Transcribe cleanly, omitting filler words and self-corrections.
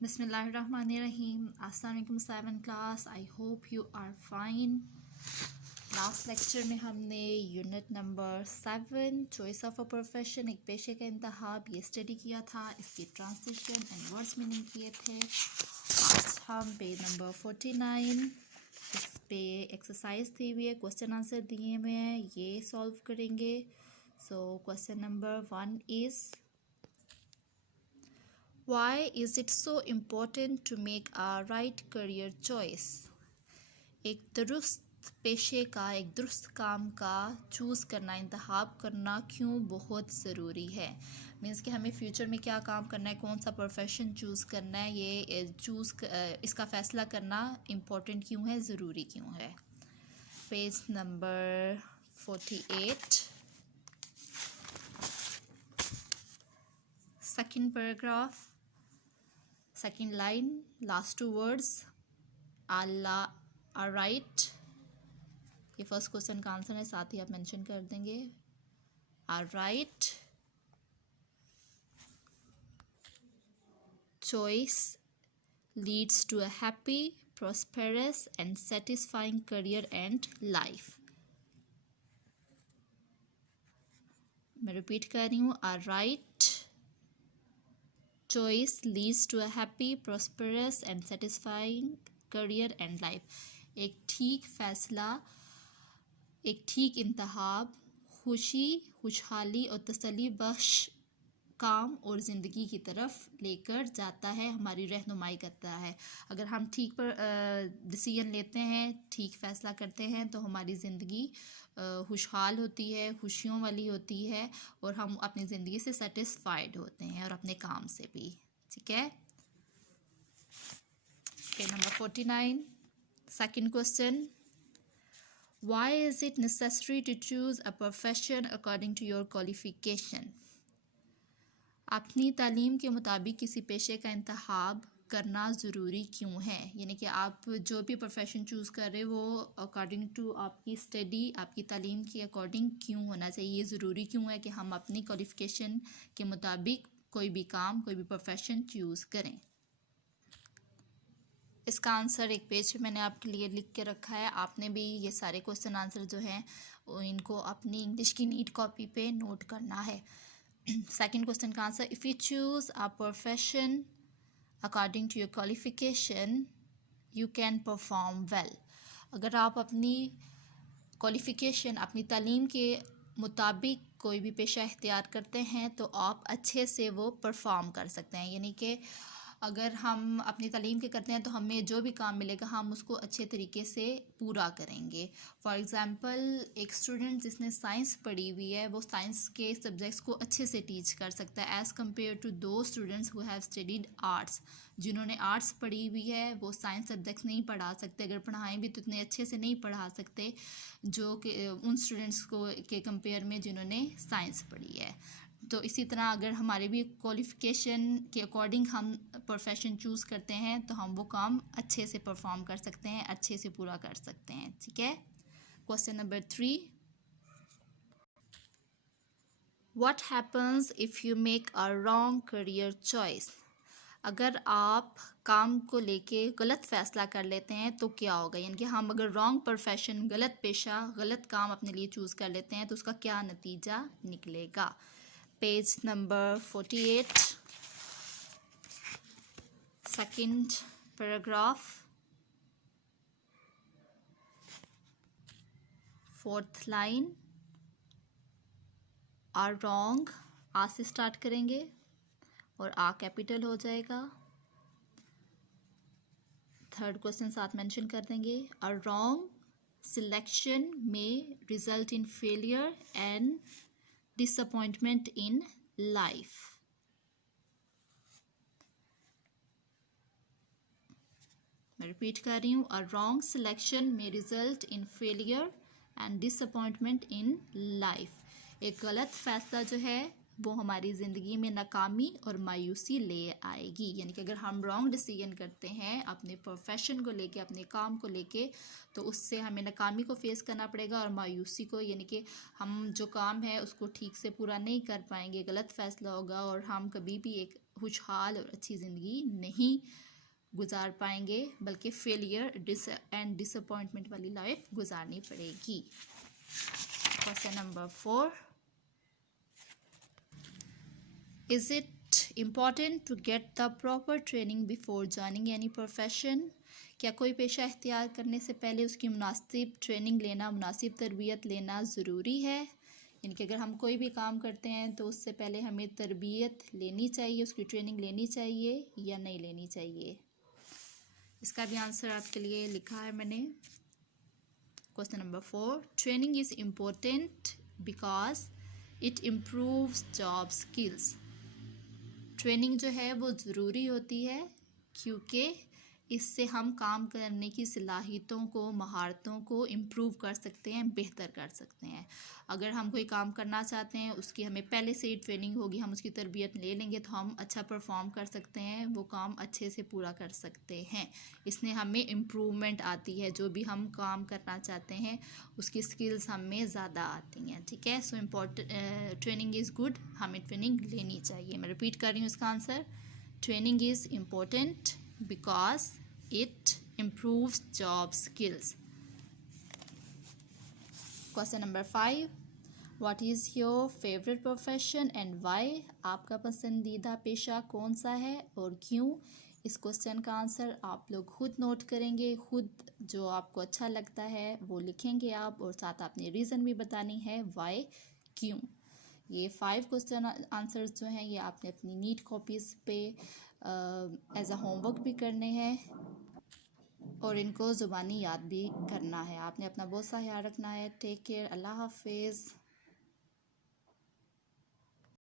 Bismillahirrahmanirrahim. Assalamu alaikum 7th class. I hope you are fine. Last lecture में हमने unit number 7 choice of a profession एक पेशे का इंतखाब ये स्टडी किया था, इसकी ट्रांसलेशन एंड वर्ड्स मीनिंग किए थे। आज हम पेज नंबर 49 इस पे एक्सरसाइज दी हुई है, क्वेश्चन आंसर दिए हुए हैं, ये सॉल्व करेंगे। So question number 1 is Why is it so important to make a right career choice? एक दुरुस्त पेशे का, एक दुरुस्त काम का चूज़ करना, इंतखाब करना क्यों बहुत ज़रूरी है। मीन्स कि हमें फ्यूचर में क्या काम करना है, कौन सा प्रोफेशन चूज़ करना है, ये इसका फ़ैसला करना इम्पोर्टेंट क्यों है, ज़रूरी क्यों है। Page number 48 second paragraph second line last 2 words are right. ये फर्स्ट क्वेश्चन का आंसर है, साथ ही आप मेंशन कर देंगे are right choice leads to a happy prosperous and satisfying career and life. मैं रिपीट कर रही हूँ, are right choice leads to a happy, prosperous and satisfying career and life। एक ठीक फैसला, एक ठीक इंतखाब खुशहाली और तसल्ली बख्श काम और ज़िंदगी की तरफ लेकर जाता है, हमारी रहनुमाई करता है। अगर हम ठीक पर डिसीजन लेते हैं, ठीक फ़ैसला करते हैं तो हमारी ज़िंदगी खुशहाल होती है, खुशियों वाली होती है और हम अपनी ज़िंदगी से सेटिस्फाइड होते हैं और अपने काम से भी। ठीक है। Page number 49 second question, Why is it necessary to choose a profession according to your qualification? अपनी तालीम के मुताबिक किसी पेशे का इंतखाब करना ज़रूरी क्यों है। यानी कि आप जो भी प्रोफेशन चूज़ कर रहे हो वो अकॉर्डिंग टू आपकी स्टडी, आपकी तालीम के अकॉर्डिंग क्यों होना चाहिए, ये ज़रूरी क्यों है कि हम अपनी क्वालिफ़िकेशन के मुताबिक कोई भी काम, कोई भी प्रोफेशन चूज़ करें। इसका आंसर एक पेज पे मैंने आपके लिए लिख के रखा है। आपने भी ये सारे क्वेश्चन आंसर जो हैं इनको अपनी इंग्लिश की नीट कॉपी पे नोट करना है। सेकंड क्वेश्चन का answer, if you choose a profession according to your qualification you can perform well. अगर आप अपनी क्वालिफिकेशन, अपनी तालीम के मुताबिक कोई भी पेशा इख्तियार करते हैं तो आप अच्छे से वो परफॉर्म कर सकते हैं। यानी कि अगर हम अपनी तालीम के करते हैं तो हमें जो भी काम मिलेगा हम उसको अच्छे तरीके से पूरा करेंगे। फॉर एग्ज़ाम्पल एक स्टूडेंट जिसने साइंस पढ़ी हुई है वो साइंस के सब्जेक्ट्स को अच्छे से टीच कर सकता है एज़ कम्पेयर टू दो students who have studied arts. जिन्होंने आर्ट्स पढ़ी हुई है वो साइंस सब्जेक्ट्स नहीं पढ़ा सकते, अगर पढ़ाएं भी तो इतने अच्छे से नहीं पढ़ा सकते जो कि उन स्टूडेंट्स को के कंपेयर में जिन्होंने साइंस पढ़ी है। तो इसी तरह अगर हमारे भी क्वालिफ़िकेशन के अकॉर्डिंग हम प्रोफेशन चूज़ करते हैं तो हम वो काम अच्छे से परफॉर्म कर सकते हैं, अच्छे से पूरा कर सकते हैं। ठीक है। Question number 3, what happens if you make a wrong career choice? अगर आप काम को लेके गलत फ़ैसला कर लेते हैं तो क्या होगा। यानी कि हम अगर रॉन्ग प्रोफेशन, गलत पेशा, गलत काम अपने लिए चूज़ कर लेते हैं तो उसका क्या नतीजा निकलेगा। Page number 48 second paragraph fourth line, are wrong, आ से स्टार्ट करेंगे और आ कैपिटल हो जाएगा। थर्ड क्वेश्चन साथ मेंशन कर देंगे, अ रॉन्ग सिलेक्शन में result in failure and disappointment in life। मैं रिपीट कर रही हूँ, अ रॉन्ग सिलेक्शन में result in failure and disappointment in life. एक गलत फैसला जो है वो हमारी ज़िंदगी में नाकामी और मायूसी ले आएगी। यानी कि अगर हम रॉन्ग डिसीजन करते हैं अपने प्रोफेशन को लेके, अपने काम को लेके, तो उससे हमें नाकामी को फेस करना पड़ेगा और मायूसी को। यानी कि हम जो काम है उसको ठीक से पूरा नहीं कर पाएंगे, गलत फैसला होगा और हम कभी भी एक खुशहाल और अच्छी ज़िंदगी नहीं गुजार पाएंगे, बल्कि फेलियर एंड डिसअपॉइंटमेंट वाली लाइफ गुजारनी पड़ेगी। Question number 4, is it important to get the proper training before joining any profession? क्या कोई पेशा इख्तियार करने से पहले उसकी मुनासिब ट्रेनिंग लेना, मुनासिब तरबियत लेना ज़रूरी है? यानी कि अगर हम कोई भी काम करते हैं तो उससे पहले हमें तरबियत लेनी चाहिए, उसकी ट्रेनिंग लेनी चाहिए या नहीं लेनी चाहिए? इसका भी आंसर आपके लिए लिखा है मैंने। Question number 4, training is important because it improves job skills. Training जो है वो ज़रूरी होती है क्योंकि इससे हम काम करने की सलाहियतों को, महारतों को इम्प्रूव कर सकते हैं, बेहतर कर सकते हैं। अगर हम कोई काम करना चाहते हैं, उसकी हमें पहले से ही ट्रेनिंग होगी, हम उसकी तरबियत ले लेंगे तो हम अच्छा परफॉर्म कर सकते हैं, वो काम अच्छे से पूरा कर सकते हैं। इसमें हमें इम्प्रूवमेंट आती है, जो भी हम काम करना चाहते हैं उसकी स्किल्स हमें ज़्यादा आती हैं। ठीक है, so important training is good, हमें ट्रेनिंग लेनी चाहिए। मैं रिपीट कर रही हूँ इसका answer, training is important because it improves job skills. Question number 5, what is your favorite profession and why? आपका पसंदीदा पेशा कौन सा है और क्यों? इस क्वेश्चन का आंसर आप लोग खुद नोट करेंगे, खुद जो आपको अच्छा लगता है वो लिखेंगे आप, और साथ आपने रीज़न भी बतानी है वाई, क्यों। ये 5 क्वेश्चन आंसर्स जो हैं ये आपने अपनी नीट कॉपीज़ पे एज अ होमवर्क भी करने हैं और इनको ज़ुबानी याद भी करना है। आपने अपना बहुत सा ख्याल रखना है। टेक केयर, अल्लाह हाफिज़।